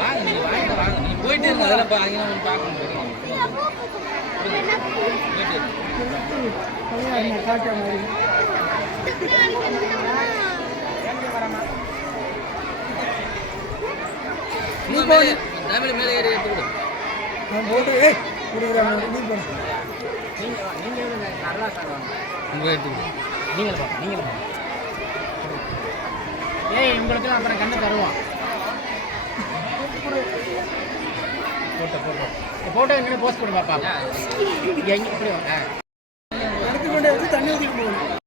வாங்க நீங்க வாங்க நீங்க போயிட்டே இருங்க அதெல்லாம் பார்க்க முடியும் மேலே ஏறி எடுத்து போட்டு நீங்களும் ஏய் உங்களுக்கு அப்புறம் கண்ணு தருவோம் போட்டோ எங்கே போஸ்ட் பண்ணி பாப்பா எங்கே இப்படி எடுத்துக்கொண்டே தண்ணி ஊற்றிட்டு போகணும்